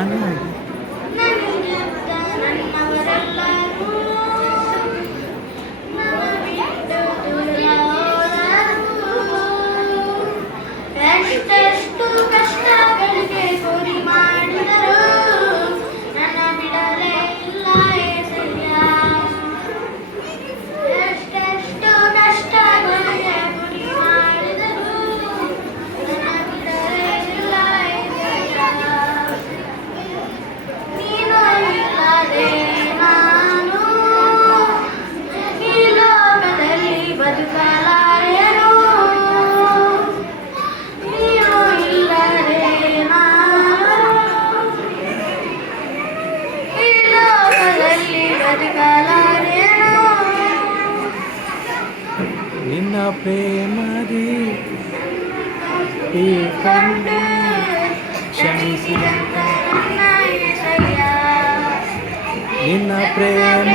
ನಾನು ನನ್ನಿಂದ ನನ್ನವರೆಲ್ಲರೂ ನನ್ನ ಬಿಟ್ಟು ದೂರ ಹೋದರು. ಎಷ್ಟೆಷ್ಟು ಕಷ್ಟಗಳಿಗೆ ಗುರಿ ಮಾಡಿದರು, ನನ್ನ ಬಿಡಲೇ ಇಲ್ಲ ಏಸಯ್ಯ. ಎಷ್ಟೆಷ್ಟು ಕಷ್ಟಗಳಿಗೆ ಗುರಿ ಮಾಡಿದರು, ನನ್ನ ಬಿಡಲೇ ಇಲ್ಲ ಏಸಯ್ಯ. ನೀನು ಇಲ್ಲದೆ ನಾನು ಈ ಲೋಕದಲ್ಲಿ ಬದುಕಲಾರೆನು. ನೀನು ಇಲ್ಲದೆ ನಾನು ಈ ಲೋಕದಲ್ಲಿ ಬದುಕಲಾರೆನು. ನಿನ್ನ ಪ್ರೇಮದಿ ಈ ಕಂಡು ಕ್ಷಮಿಸಿದಂತ ನನ್ನ ಏಸಯ್ಯ. ನಿನ್ನ ಪ್ರೇಮ